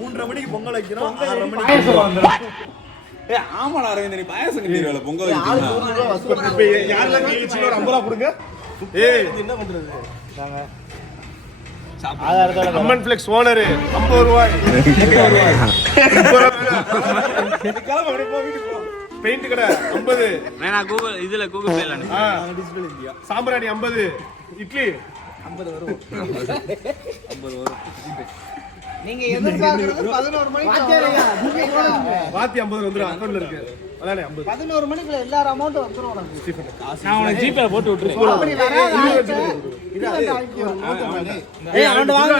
3:30 மணிக்கு பொங்கல் வைக்கிறோம். 6:30 மணிக்கு ஆமாடா அரவிந்த், நீ பாயசம் கிண்டிடுவல பொங்கல் யாரெல்லாம் கேச்சில ஒரு 50 ரூபா கொடுங்க. என்ன பண்றது? அம்மன் ஃபிளெக்ஸ் ஓனர் 50 ரூபாய். பெயிண்ட் கடை 50. வேணா கூகுள் இதுல கூகுள் பேல டிஸ்பிளே இல்லையா? சாம்பிராணி 50. இட்லி 50 வரும். 50 வரும். நீங்க எதிர்பார்க்கிறது 11 மணிக்கு வாத்தி 50 வந்துரும் அக்கவுண்ட்ல இருக்கு. அதானே 50. 11 மணிக்குள்ள எல்லார அமௌண்ட் வந்துரும் உனக்கு. நான் உனக்கு ஜிபே போட்டு விட்டுறேன். அப்படி வராது. ஏய் அமௌண்ட் வாங்க.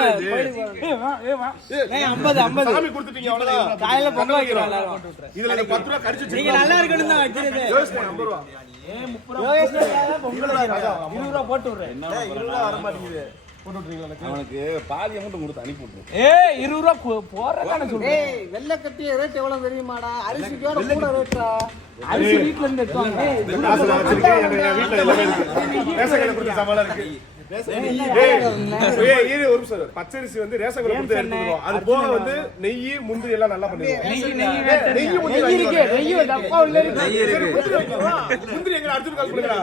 ஏய் 50 சாமி கொடுத்துட்டீங்க அவ்வளவுதான். காலையில பொங்கல் வைக்கிறோம் எல்லாரும். இதுல 10 ரூபாய் கடிச்சு நீங்க நல்லா இருக்கணும் தான் வைக்கிறது. 50 ரூபாய். ஏய் 30 ரூபாய் பொங்கல் வைக்கிறோம். 20 ரூபாய் போட்டு விடுறேன். 20 ரூபாய் வர மாட்டேங்குது. போட்டு விட்டுறீங்களா? அவனுக்கு பாதி அமௌண்ட் கொடுத்து அனுப்பி விட்டுரு. ஏய் 20 ரூபாய் போறதானே சொல்றேன். ஏய் வெள்ளை கட்டிய ரேட் எவ்வளவு தெரியுமாடா? அரிசியோட கூட ரேட்டா? அரிசி வீட்ல இருந்து எடுத்துவாங்க. காசு நான் வச்சிருக்கேன். என் வீட்ல எல்லாமே இருக்கு. ரேஷன் கடை கொடுத்த சாமான் இருக்கு. ஏய் இரு ஒரு நிமிஷம். பச்சரிசி வந்து ரேஷன் கடை கொடுத்து எடுத்துறோம். அது போக வந்து நெய் முந்திரி எல்லாம் நல்லா பண்ணுவோம். நெய் முந்திரி இருக்கு. நெய் டப்பா உள்ள இருக்கு. முந்திரி எங்க அர்ஜுன் கால் கொடுங்கடா.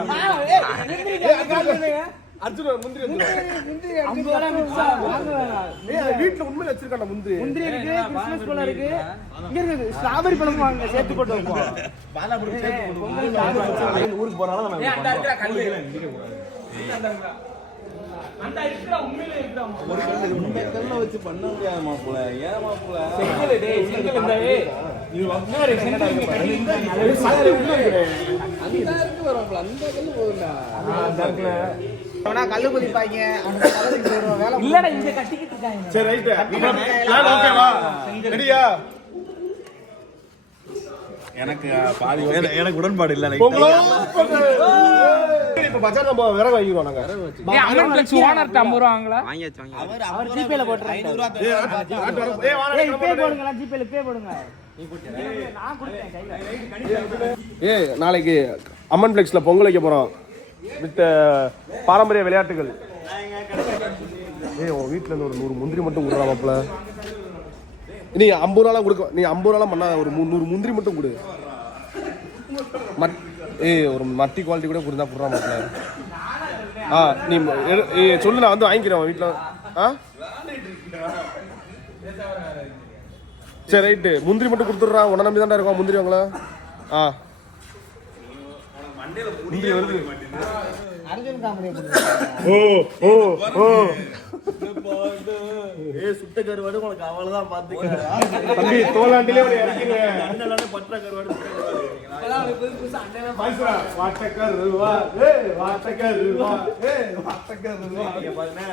அர்ஜுன் முந்திரி வந்து வீட்டுல உண்மையில வச்சிருக்காங்க முந்திரி. முந்திரி இருக்கு, கிறிஸ்மஸ் பழம் இருக்கு. இங்க இருக்கு ஸ்ட்ராபெரி பழம் வாங்க சேர்த்து போட்டு வைப்போம். பாலா புடி சேர்த்து போடுவோம். ஊருக்கு போறானே நான் அந்த இருக்கிற கல்லு அந்த இருக்கிற உண்மையிலே இருக்கிற ஒரு கல்ல வச்சு பண்ண முடியாது மாப்புல. ஏன் மாப்புல? செங்கல் டேய் செங்கல் இந்த இது வந்தாரு செங்கல் இங்க அந்த இருக்கு வரமாப்ல. அந்த கல்லு போகுதுடா. அந்த இருக்குல அவனா கல்லு குதிப்பாங்க. அந்த கல்லுக்கு போறோம் வேலை. இல்லடா இங்க கட்டிக்கிட்டு இருக்காங்க. சரி ரைட். நான் ஓகேவா? ரெடியா? எனக்கு பாதி எனக்கு உடன்பாடு இல்ல. இப்ப பஜார் நம்ம வேற வாங்கிடுவோம் நாங்க. ஏய் அம்மன் ஃபிளெக்ஸ் ஓனர் 50 ரூபாய் வாங்கல. வாங்கியாச்சு அவர் ஜிபேல போடுறாரு. 500 ரூபாய். ஏய் பே போடுங்க. ஜிபேல பே போடுங்க. நீ போடுங்க. நான் கொடுத்தேன் கையில. ஏய் நாளைக்கு அம்மன் ஃபிளெக்ஸ்ல பொங்கல் வைக்க போறோம். வித் பாரம்பரிய விளையாட்டுகள். ஏய் உன் வீட்ல இருந்து ஒரு 100 முந்திரி மட்டும் குடுறா மாப்ள. நீ 50 ரூபாய் கொடுக்க. நீ 50 ரூபாய் பண்ணா ஒரு 100 முந்திரி மட்டும் கொடு. ஏய் ஒரு மட்டி குவாலிட்டி கூட கொடுத்தா குடுறா மாப்ள. நீ சொல்லு நான் வந்து வாங்கிக்கிறேன் வீட்ல. சரி ரைட்டு. முந்திரி மட்டும் கொடுத்துட்றா. உன்னை நம்பி தான்டா இருக்கோம் முந்திரி வாங்கல. முந்திரி வருது. அர்ஜுன் காமெடி சுத்த கருவாடு உனக்கு அவ்வளவுதான் பாத்துக்க. தம்பி தோலாண்டிலே ஒரு இறக்கிடுவேன். அண்ணலானே பற்ற கருவாடு வாட்டக்கருவா. ஏய் வாட்டக்கருவா. ஏய் வாட்டக்கருவா.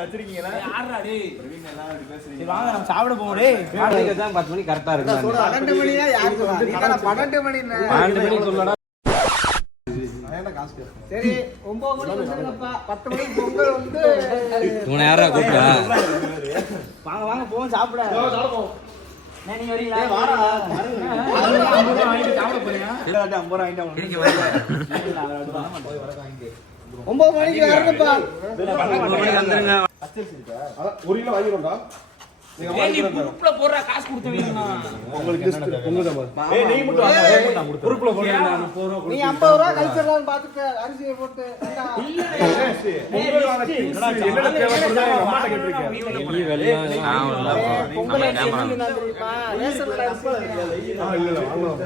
வச்சிருக்கீங்களா? யாரா டேய் பிரவீன் எல்லாம் இப்படி பேசுறீங்க. வாங்க நம்ம சாப்பிட போவோம் டேய். மார்னிங் தான் 10 மணி கரெக்ட்டா இருக்கு. 12 மணியா யாரு சொல்றா? நீ தான 12 மணின்னு. 12 மணி சொல்லடா. சரி 9 மணிக்கு வந்துருங்கப்பா. 10 மணிக்கு பொங்கல் வந்து உன்னை யாரா கூப்பிட்டா? வாங்க வாங்க போவோம் சாப்பிட. நீங்க வரீங்களா? வாடா. 50 ரூபாய் வாங்கிட்டு சாப்பிட போறீங்க. 50 ரூபாய் வாங்கிட்டு நீங்க 9 மணிக்கு வரணும்ப்பா. 9 மணிக்கு வந்துருங்க. ஒரு கிலோ வாங்கிடுவோம்டா. நீங்க ஏய் நீ குரூப்ல போடுற காசு கொடுத்தவீங்கனா உங்களுக்கு லிஸ்ட் பொங்கல் தான். ஏய் நெய் மட்டும் வாங்க. குரூப்ல போடுங்க. நான் போறோம். நீ 50 ரூபாய் கழிச்சிரலாம்னு பாத்துக்க. அரிசியை போட்டு என்ன பொங்கல் வாங்க. என்னடா தேவைப்படுதோ அம்மாட்ட கேட்டிருக்கேன். நீ வெள்ளம் பொங்கல் என்ன தெரியுமா? ரேஷன்ல அரிசி இல்ல வாங்குறோம்.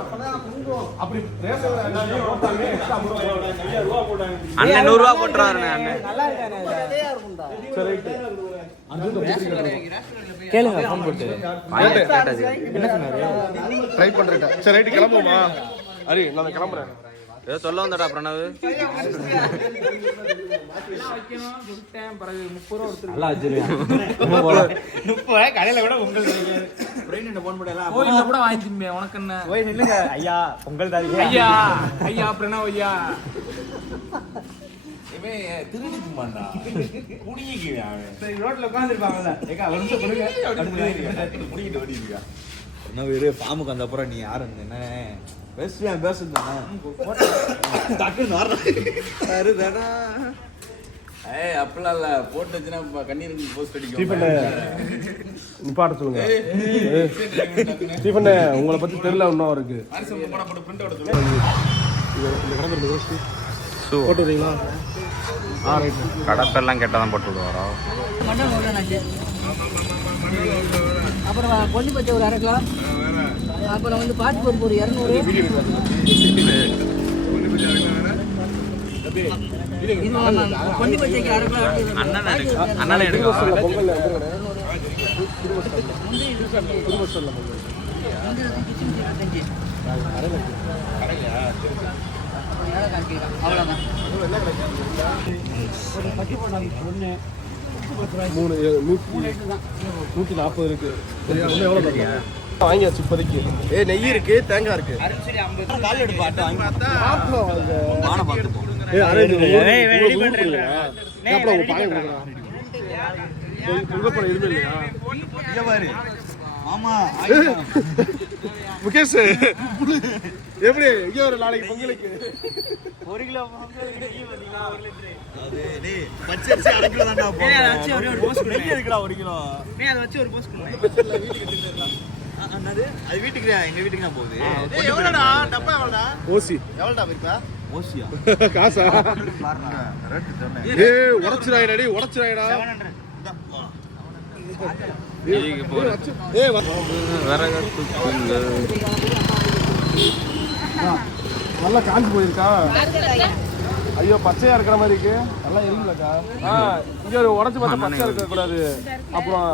அப்பதான் பொங்குவோம். அப்படி ரேஷன்ல அரிசி போட்டாங்க. எக்ஸ்ட்ரா 50 ரூபாய் போட்டாங்க. அண்ணன் 100 ரூபாய் போட்டுறாருண்ணே அண்ணன். நல்லா இருக்கானே. நிறைய இருக்கும்டா. சரி ரைட். கேளுங்க ஃபோன் போட்டு. கேட்டாச்சு. என்ன சொன்னாரு? ட்ரை பண்றேன். சரி ரைட் கிளம்புவோமா? அரி நான் கிளம்புறேன். ஏதோ சொல்ல வந்தடா பிரணவ். சரியா முடிச்சிட்டியா? எல்லாம் வைக்கணும் சொல்லிட்டேன். பிறகு 30 ரூபாய் கொடுத்து நல்லா வச்சிருவேன். 30 கடையில கூட பொங்கல் கிடைக்காது. பிரவீன் என்ன போன் பண்ணல. கோயில்ல கூட வாங்கி திம்பே. உனக்கு என்ன? போய் நில்லுங்க. ஐயா பொங்கல் தாரிங்க. ஐயா ஐயா பிரணவ் ஐயா. இவன் திருடி தும்மாண்டா. குடிக்கிற அவன். சரி ரோட்ல உட்கார்ந்திருப்பாங்கல. ஏக்கா ஒரு நிமிஷம் கொடுங்க. முடிக்கிட்டு ஓடிடுவியா? என்ன வீடு ஃபார்முக்கு வந்த அப்புறம் நீ யாரு என்ன பேசுவேன் பேசுறேன். டக்குன்னு வரணும். ஏய் அப்பலாம் இல்ல போட்டு வச்சுனா கண்ணீருக்கு போஸ்ட் அடிக்கும். ஸ்டீஃபன் நிப்பாட்ட சொல்லுங்க. ஸ்டீஃபன் உங்களை பத்தி தெரியல இன்னும் அவருக்கு. அரிசி போட போட்டு பிரிண்ட் அவுட் சொல்லு. இந்த கடை போட்டு வரீங்களா? ரைட். கடப்பெல்லாம் கேட்டால் போட்டு விடுவாரா? மட்டன் ஒரு நாச்சு. அப்புறம் கொல்லி பச்சை ஒரு 1/2 கிலோ. அப்புறம் வந்து பாட்டு பருப்பு ஒரு 200. கொல்லி பச்சைக்கு 1/2 கிலோ. அண்ணன் எடுக்கலாம். பொங்கல் அவ்வளோதான். 140 இருக்கு. எவ்வளோ வாங்கியாச்சு இப்போதைக்கு. நெய் இருக்கு, தேங்காய் இருக்கு. கால் எடுப்பாட்டு வாங்கி புகைப்படம் எதுவுமே இல்லையா? ஆமா முகேஷ் எப்படி இங்கே ஒரு நாளைக்கு பொங்கலுக்கு 1 கிலோ பச்சரிசி அரை கிலோ தான்டா வச்சு ஒரே ஒரு போஸ்ட் நெய் இருக்குடா 1 கிலோ. அதை வச்சு ஒரு போஸ்ட் என்னது அது வீட்டுக்கு எங்க வீட்டுக்கு தான் போகுது. எவ்வளோடா டப்பா எவ்வளோடா? ஓசி எவ்வளோடா போயிருப்பா? ஓசியா காசா? பாருங்க ரேட் சொன்னேன். உடச்சிராயடா உடச்சிராயடா. நல்லா காஞ்சி போயிருக்கா. ஐயோ பச்சையா இருக்கிற மாதிரி இருக்கு. நல்லா எரியுலக்கா. இங்க ஒரு உடச்சு பார்த்தா பச்சையா இருக்க கூடாது. அப்புறம்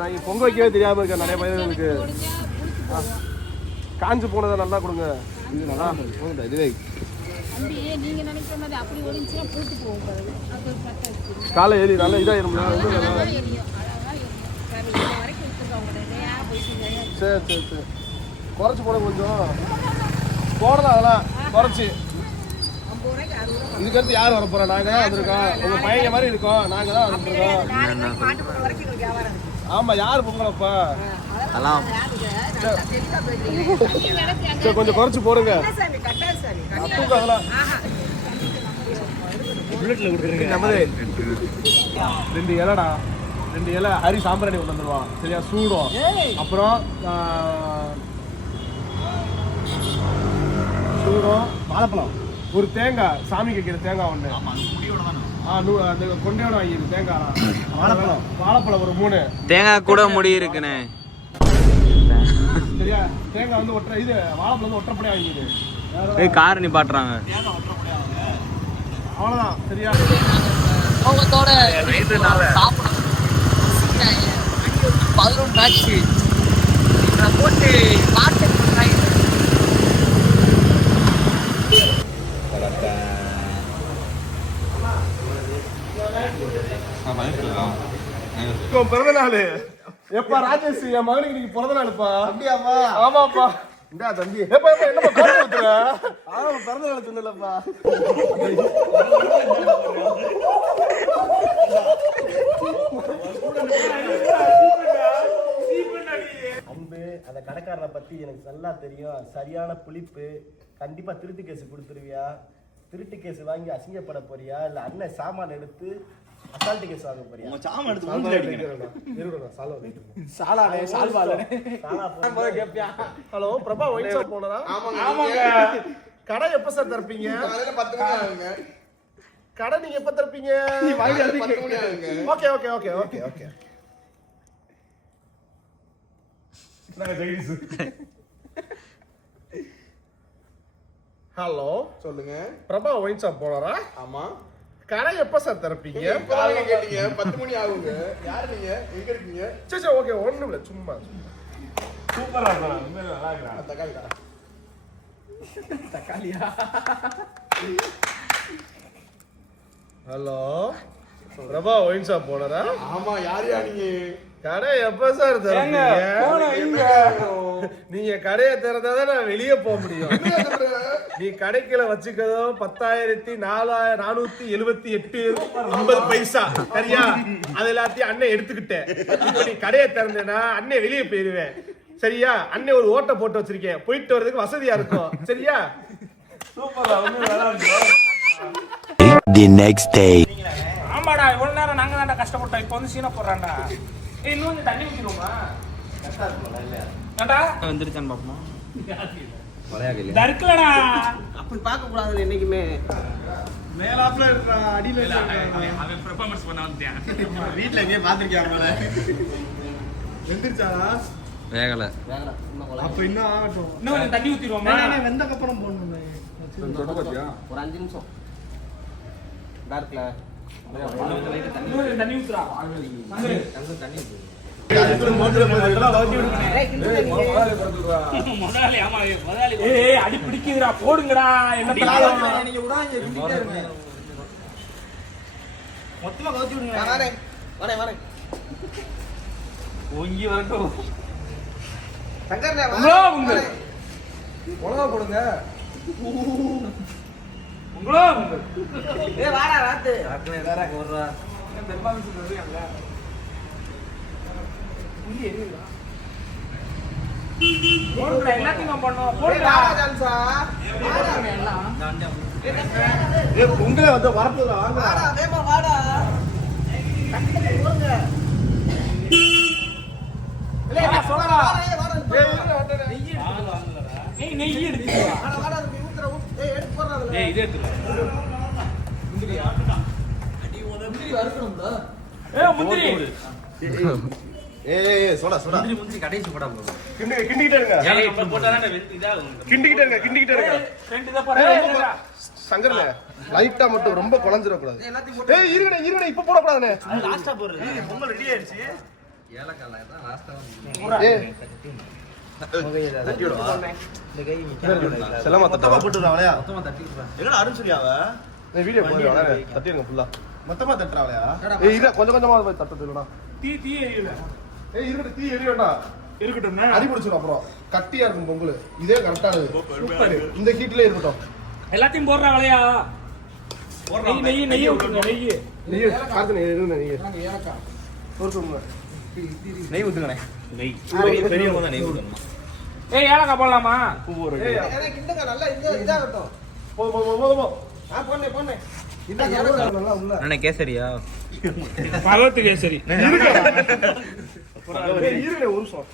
நான் பொங்க வைக்கவே தெரியாம இருக்க நிறைய பயிர்களுக்கு. காஞ்சி போனதை நல்லா கொடுங்க. இது நல்லா இதுவே காலை ஏறி நல்லா இதாயிரும்ல. சரி சரி சரி குறைச்சி போட கொஞ்சம் போடலாம். அதெல்லாம் குறைச்சி இதுக்கடுத்து யார் வர போறா? நாங்க தான் வந்திருக்கோம். உங்க பையன் மாதிரி இருக்கோம். நாங்க தான் வந்திருக்கோம். ஆமா யார் பொங்கலப்பா? அதெல்லாம் சரி கொஞ்சம் குறைச்சி போடுங்க. அதெல்லாம் நமது 2 இலைடா. 2 இலை ஹரி சாம்பிராணி கொண்டு வந்துடுவான். சரியா? சூடும். அப்புறம் சூடும் வாழைப்பழம் ஒரு தேங்காய் சாமிக்கு வைக்கிற தேங்காய் ஒன்று. அந்த கொண்டையோட வாங்கிடு தேங்காய். வாழைப்பழம் ஒரு 3 தேங்காய் கூட முடி இருக்குண்ணே. சரியா? தேங்காய் வந்து ஒற்றை இது வாழைப்பழம் வந்து ஒற்றைப்படையா வாங்கிடு. கார் நிப்பாட்டுறாங்க. அவ்வளோதான். சரியா? கோபத்தோட சாப்பிடணும். 11 மேட்ச் போட்டு பாட்டு பிறந்த நாள் எப்பா? ராஜேஷ் என் மகனுக்கு இன்னைக்கு பிறந்த நாளுப்பா. அப்படியாப்பா? ஆமாப்பா. இந்தா தம்பி. எப்பா என்னப்பா கோட்டை ஊத்துற? பிறந்த நாள் சொன்னலப்பா. அன்பு அந்த கடைக்காரனை பத்தி எனக்கு நல்லா தெரியும். சரியான புளிப்பு. கண்டிப்பா திருட்டு கேஸ் கொடுத்துருவியா? திருட்டு கேஸ் வாங்கி அசிங்கப்பட போறியா? இல்ல அண்ணன் சாமான் எடுத்து அசால்ட் கேஸ் வாங்க போறியா? சாமான் எடுத்து ஹலோ பிரபா ஒயின் ஷாப் போனதா? கடை எப்ப சார் திறப்பீங்க? 10 மணி ஆகுங்க. கடை நீங்க எப்ப திறப்பீங்க? 10 மணி ஆகுங்க. Okay okay okay okay okay. Hello சொல்லுங்க. பிரபா ஒயின் ஷாப் போனதா? ஆமா. கடை எப்ப சார் திறப்பீங்க? இப்பதான் கேட்டீங்க. 10 மணி ஆகுங்க. யார் நீங்க? எங்க இருக்கீங்க? சரி சரி ஓகே ஒண்ணும் இல்ல சும்மா சூப்பரா இருக்கா. உண்மையில நல்லா இருக்கா. தக்காளி கடை. தக்காளியா? ஹலோ பிரபா ஒயின் ஷாப் போனதா? ஆமா. யாரையா நீங்க? கடை எப்ப சார் திறப்பீங்க? நீங்க கடையை திறந்தாதான் நான் வெளியே போக முடியும். நீ கடைக்குள்ள வச்சுக்கதோ 10,478.50 சரியா? அது எல்லாத்தையும் அண்ணன் எடுத்துக்கிட்டேன். இப்ப நீ கடையை திறந்தேன்னா அண்ணன் வெளியே போயிருவேன். சரியா? அண்ணன் ஒரு ஓட்டை போட்டு வச்சிருக்கேன். போயிட்டு வர்றதுக்கு வசதியா இருக்கும். சரியா? The next day. ஆமாடா இவ்வளவு நேரம் நாங்க தான்டா கஷ்டப்பட்டோம் இப்போ வந்து சீனா போடுறான்டா இன்னும் கொஞ்சம் தண்ணி ஊற்றிடுவோமா ஏண்டா வந்துருச்சான்னு பாப்போமா இதா இருக்குல்லடா அப்படி பார்க்க கூடாது என்னைக்குமே மேலாப்ல இருக்கா அடியில அவன் பெர்ஃபார்மன்ஸ் பண்ண வந்தேன் வீட்டுல எங்கேயும் பாத்திருக்கியா வெந்திருச்சாடா வேகலை அப்ப இன்னும் ஆகட்டும் இன்னும் கொஞ்சம் தண்ணி ஊற்றிடுவோமா வெந்தக்கு அப்புறம் போடணும் ஒரு 5 நிமிஷம் டார்க்ல இன்னும் கொஞ்சம் தண்ணி ஊற்றுறா முதலாளி ஆமா முதலாளி ஏய் அடி பிடிக்குதுடா போடுங்கடா என்ன நீங்க விடாங்க மொத்தமா கவுத்தி விடுங்க வரேன் ஒங்கி வரட்டும் சங்கர் உங்களோ உங்க உலக போடுங்க உங்களோ உங்க ஏய் வாடா ராத்து பெர்ஃபார்மன்ஸ் சொல்றீங்க போடுடா எல்லாத்தையும் பண்ணுவோம் போடுடா ஜான்சா உங்களே வந்து வரப்புல வாங்க வாடா வேமா வாடா போடுங்க வாடா, சொல்லுடா. வாடா ஏய் நெய் எடுத்து வாடா ஊத்துற ஏய் எடுத்து போடுறா ஏய் இது எடுத்து ஏய் முந்திரி ஏய் சோடா முந்திரி கடைசி போடா போதும் கிண்டிக்கிட்டே இருங்க ஏய் போட்டாதானே இதா கிண்டிக்கிட்டே இருங்க ரெண்டு தான் போறேன் சங்கர்ல லைட்டா மட்டும் ரொம்ப குழஞ்சிர கூடாது ஏய் இருங்கடா இப்ப போட கூடாதுனே லாஸ்டா போடுறது பொங்கல் ரெடி ஆயிடுச்சு ஏலக்காய் தான் லாஸ்ட்டாக ஏய் தட்டி விடுவா செல்லமா தட்டவா போட்டுறாவளையா மொத்தமா தட்டி விடுறேன் என்னடா அருண்சுரியாவ இந்த வீடியோ போடுறா தட்டிடுங்க ஃபுல்லா மொத்தமா தட்டறாவளையா ஏய் இல்ல கொஞ்சம் கொஞ்சமா போய் தட்டது இல்லடா தீ எரியல ஏய் இருக்கட்டும் தீ எரியடா இருக்கட்டும்னா அடி பிடிச்சிரும் அப்புறம் கட்டியா இருக்கும் பொங்கல் இதே கரெக்டானது சூப்பர் இந்த ஹீட்லயே இருக்கட்டும் எல்லாத்தையும் போடுறா வளையா நெய் ஊத்துங்க நெய் நெய் கார்த்து நெய் இருங்க நெய் ஒரு சொன்ன நெய் ஊற்றுங்கண்ணே நெய் பெரியவங்க தான் நெய் ஊற்றணுமா ஏய் ஏலக்காய் போடலாமா ஏய் எனக்கு கிண்டங்க நல்லா இதாகட்டும் போ போண்ணே நல்லா உள்ள அண்ணே கேசரியா பகவத்துக்கு சரி ஏய் இருங்க ஒரு நிமிஷம்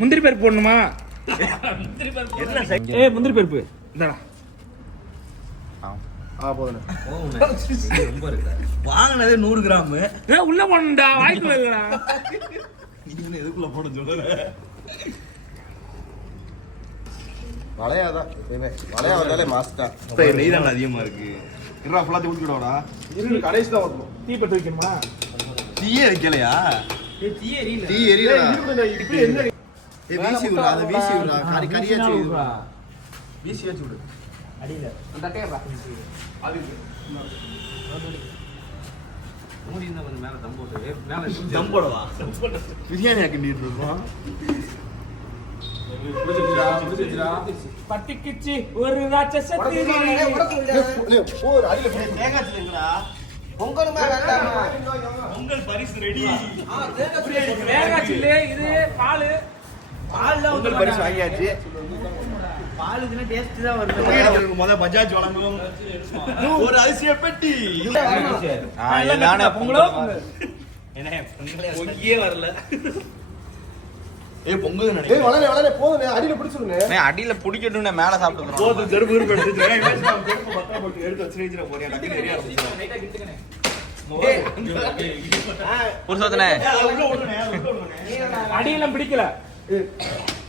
முந்திரி பருப்பு போடணுமா ஏய் முந்திரி பருப்பு இந்தா போதும் ரொம்ப இருக்கா வாங்கினதே 100 கிராம் ஏய் உள்ள போடணும்டா வாய்க்குள்ள இல்லடா எதுக்குள்ள போட சொல்லுங்க வளையாதான் வளையா வந்தாலே மாஸ்டா நெய் தான் அதிகமா இருக்கு இருடா ஃபுல்லாத்தி ஊத்திடுவாடா இரு கடைசி தான் ஊத்தணும் தீப்பெட்டு வைக்கணுமா டீயே வைக்கலையா தீ எரியல டீ எரியல இப்படி என்ன வீசி விடுறா அதை வீசி விடுறா கறியாச்சு வீசி வச்சு விடு அடியில மூடி இருந்தா கொஞ்சம் மேல தம் போட்டு மேல தம் போடவா பிரியாணி ஆக்கிட்டு இருக்கோம் பட்டிக்குச்சி ஒரு ராட்சசத்தி ஒரு அடியில போய் தேங்காய் சில்லுங்கடா பொங்கலுமா வேண்டாமா பொங்கல் பரிசு ரெடி தேங்காய் சில்லு இது பால் பால்லாம் பொங்கல் பரிசு வாங்கியாச்சு பால் இதுனா டேஸ்ட் தான் வருது முத பஜாஜ் வழங்கும் ஒரு அரிசிய பெட்டி பொங்கலோ என்ன பொங்கியே வரல ஏய் பொங்கல் ஏய் வளரே போதும் அடியில பிடிச்சிருங்க அடியில பிடிக்கட்டும்னே மேல சாப்பிட்டுறோம் போது ஜெருப்பு எடுத்து எடுத்து வச்சிருக்கிற போறியா டக்கு தெரிய ஆரம்பிச்சிடும் புருஷோத்தனே அடியெல்லாம் பிடிக்கல ஏய்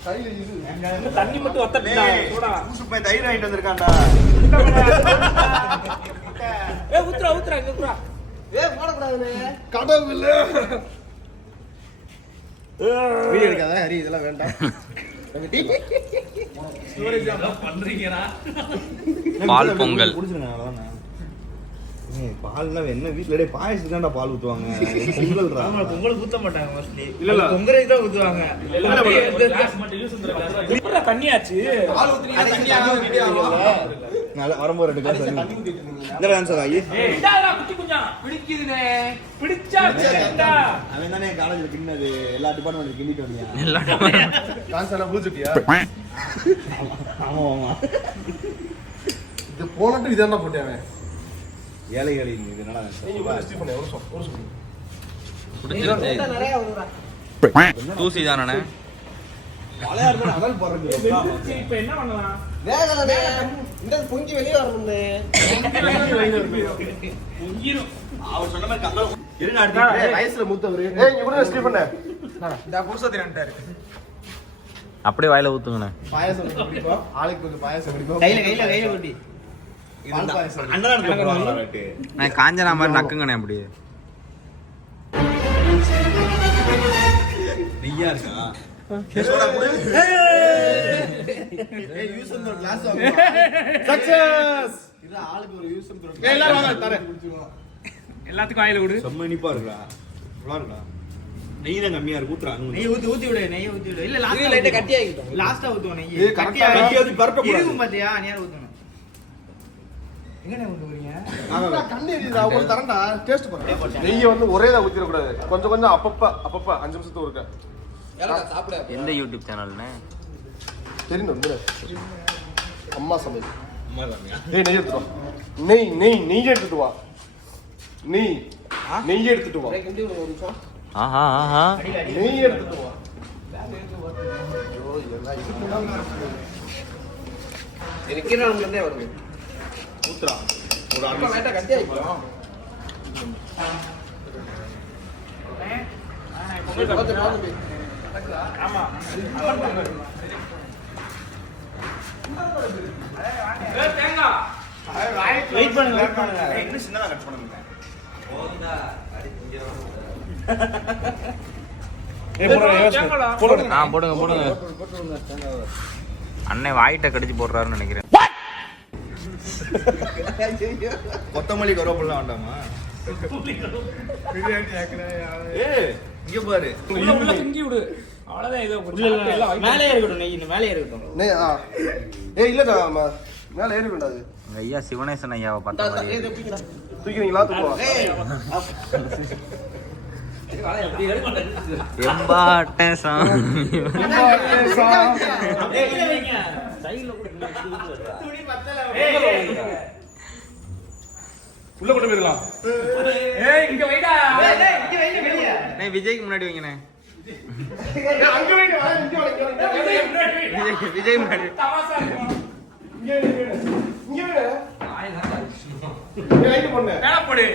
கையில இது தண்ணி மட்டும் ஒத்தட்டா சூடா போய் தயிர் வாங்கிட்டு வந்திருக்கான்டா ஏய் ஊத்துறா இங்க ஊத்துறா ஏய் போடக்கூடாதுனே கடவுள் வீடியோ எடுக்காத ஹரி இதெல்லாம் வேண்டாம் பண்றீங்கடா பால் பொங்கல் குடிச்சிருங்க அவ்வளவுதானே பால்லாம் என்ன வீட்ல பாயசத்துக்காண்டா பால் ஊத்துவாங்க பொங்கல்ரா பொங்கல் ஊத்த மாட்டாங்க மோஸ்ட்லி இல்ல பொங்கலுக்கு தான் ஊத்துவாங்க தண்ணியாச்சு நல்லா வரும்போது 2 கிளாஸ் இதெல்லாம் ஆன்சர் ஆகி குட்டி குஞ்சா பிடிக்குதுனே பிடிச்சா சரிடா அவன் தானே காலேஜ்ல கிண்ணது எல்லா டிபார்ட்மெண்ட்ல கிண்டிட்டு வந்தியா டான்ஸ் எல்லாம் பூச்சிட்டியா ஆமா ஆமா இது போனட்டு இதான போட்டானே ஏழைகளின் இது என்னடா நிறைய வருவா. தூசி தானே இப்ப என்ன பண்ணலாம்? வேகலண்ணே. இந்த பொங்கி வெளியே வரணும். பொங்கிரும். அவர் சொன்ன மாதிரி கந்தா இருங்க வயசுல மூத்தவரு. இங்க கூட ஸ்டீப் பண்ண. அப்படியே வாயில ஊத்துங்கண்ணே. பாயாசம் குடிப்போம். ஆளுக்கு கொஞ்சம் பாயாசம் குடிப்போம். கையில கொட்டி. நான் காஞ்சனா மாதிரி நக்குங்கண்ணே அப்படியே. நெய்யா இருக்கா? சக்சஸ். இது ஆளுக்கு ஒரு யூஸ் அண்ட் த்ரோ. எல்லாரும் வாங்க தரேன். எல்லாத்துக்கும் ஆயில விடு. செம்ம இனிப்பா இருக்குடா. நல்லா இருக்குடா. நெய் தான் கம்மியா இருக்கு. ஊத்துறாங்க. நெய் ஊத்தி விடு. இல்ல இது லைட்டா கட்டி ஆகிட்டோம். லாஸ்டா ஊத்துவோம் நெய். இது கரெக்ட்டா கட்டி வந்து பரட்ட கூடாது. இருக்கும் பாத்தியா? நேரா ஊத்தணும். எங்கனே ஊத்த போறீங்க? கண்ணு எரியுதா? உங்களுக்கு தரேன்டா. டேஸ்ட் பாருங்க. நெய்யை வந்து ஒரேதா ஊத்திர கூடாது. கொஞ்சம் கொஞ்சம் அப்பப்ப 5 நிமிஷத்துக்கு ஒருக்க. சாப்பிட எந்த யூடியூப் சேனல்னே? தெரியும். அம்மா சமையல். அம்மா தானியா? நெய் எடுத்துட்டு வா. நெய் எடுத்துட்டு வா. நெய் எடுத்துட்டு வா. கிண்டி ஒரு நிமிஷம். ஆஹா ஆஹா. நெய் எடுத்துட்டு வா. எனக்கு நாள் இருந்தே வருது. ஊத்துறா. ஒரு அப்ப லைட்டா கட்டி ஆகிட்டோம். ஆமா. தேங்காய். வெயிட் பண்ணுங்க. இன்னும் சின்னதா கட் பண்ணுங்க. போடுங்க. அண்ணன் வாயிட்ட கடிச்சு போடுறாருன்னு நினைக்கிறேன். கொத்தமல்லி கருவேப்பிலை வேண்டாமா? இங்க பாரு. உள்ள திங்கி விடு. அவ்வளவுதான் இதோ மேலே இருக்கட்டும் நெய். மேலே இருக்கட்டும். நெய் இல்லடா மேல ஏறி வேண்டாது. எங்க ஐயா சிவனேசன் ஐயாவை பார்த்த மாதிரி. தூக்கிறீங்களா? தூக்குவா. எம்பாட்டேன் சாமி. உள்ள கொண்டு போயிடலாம். ஏய் இங்க வைடா. விஜய்க்கு முன்னாடி வைங்கண்ணே. அங்க வைங்க. இங்க வைங்க. விஜய் முன்னாடி. தமாஷா இருக்கும். இங்க ரைட் பண்ணு. மேல போடு.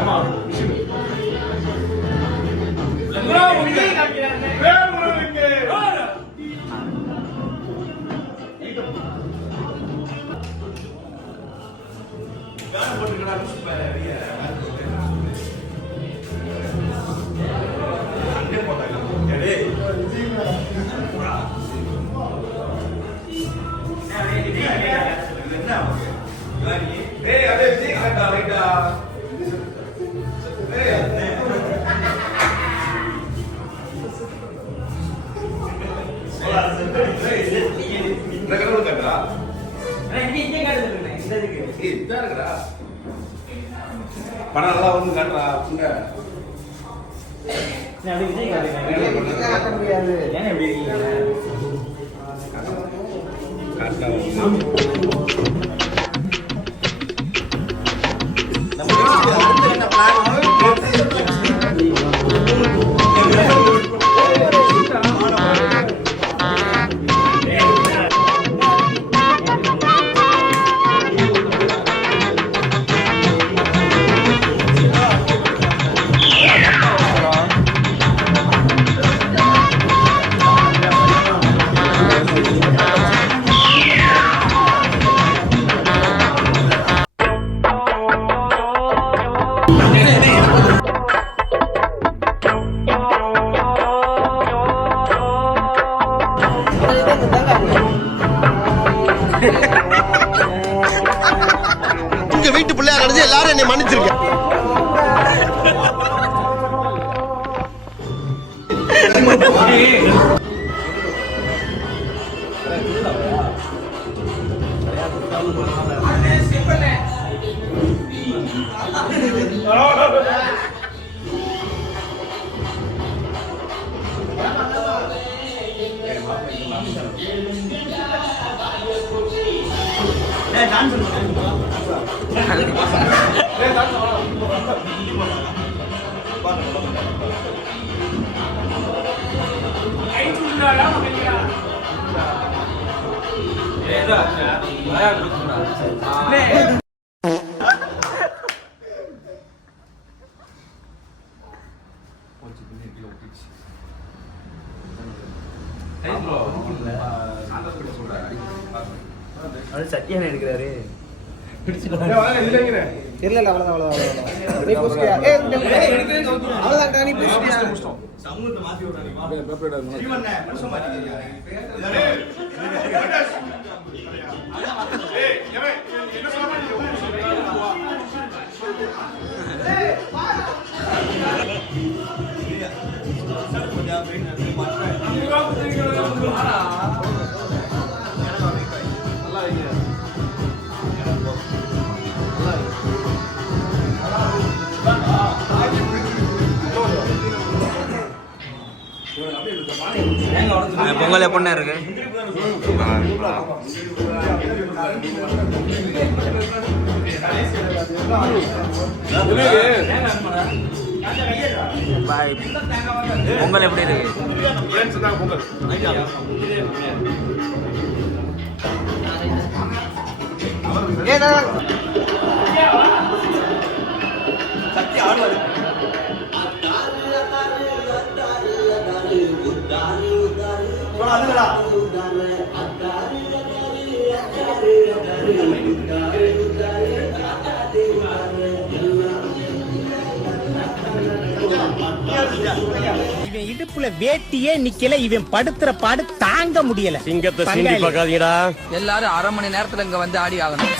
ஆமா மிஷின். பணம் நல்லா வந்து காட்டுறா. என்னை மன்னிச்சிருக்கேன். அது சத்தியான எடுக்கிறாரு. இல்ல அவ்வளவுதான் அவ்வளவுதான் நீ புடிச்சியா? அவ்வளவுதான் நீ புடிச்சியா? சமூகத்தை மாத்தி விடுறாங்க. பொங்கல் எப்படின்னா இருக்கு? பாய். பொங்கல் எப்படி இருக்கு? சக்தி ஆடுவாரு. அதுங்களா இவன் இடுப்புல வேட்டியே நிக்கல, இவன் படுத்துற பாடு தாங்க முடியல. சிங்கத்தை சிண்டி பார்க்காதீங்கடா. எல்லாரும் 1/2 மணி நேரத்துல இங்க வந்து ஆடி ஆகணும்.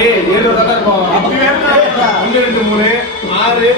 ஏய் 7 தான் இருக்கும். 1 2 3 6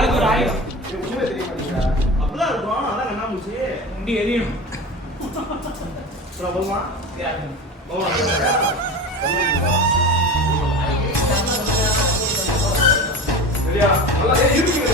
ஆளுக்கு ஒரு 1000. அப்படிதான் இருக்கும். அதான் என்ன மூச்சு முண்டி எரியணும். போமா சரியா? நல்லா இருக்குங்க.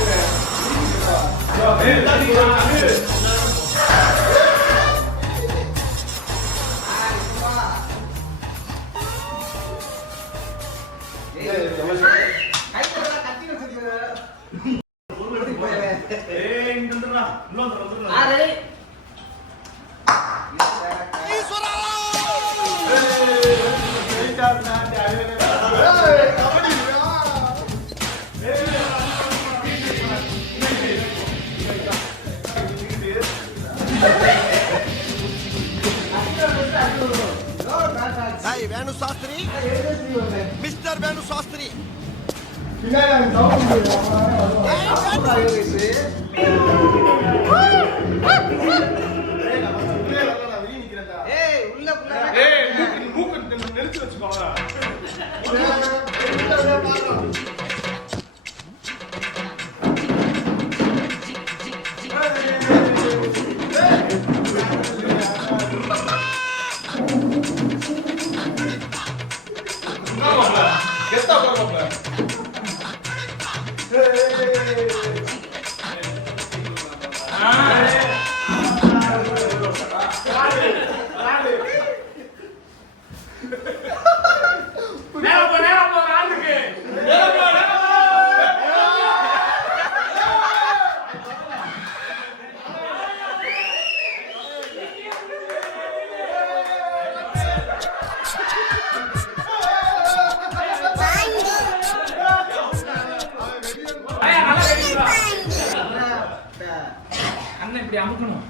வேணு சாஸ்திரி மிஸ்டர் வேணு சாஸ்திரி நெரிச்சு வச்சுக்கோங்க. அண்ணன் இப்படி அமுக்கணும்.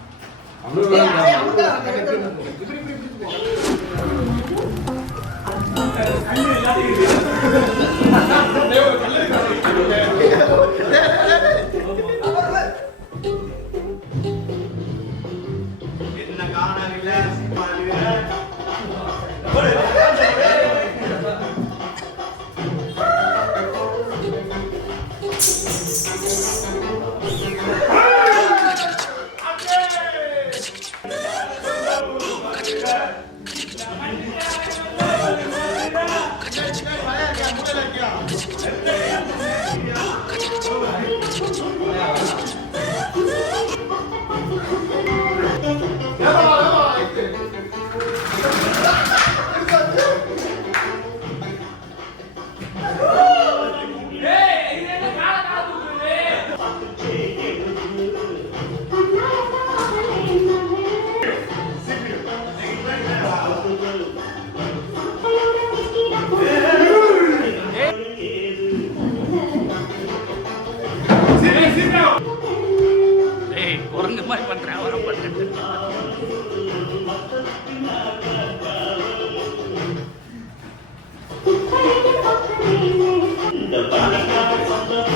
குரங்கு மாதிரி பண்றேன் வர பண்றேன்.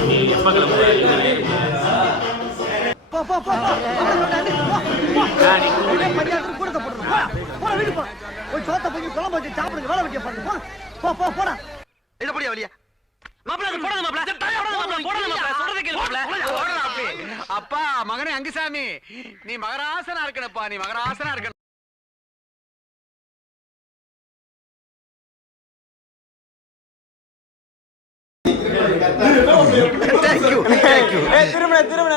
நீ எப்ப அப்பா மகனே அங்குசாமி, நீ மகராசனா இருக்கணுப்பா, நீ மகராசனா இருக்கணும். திருமண திருமண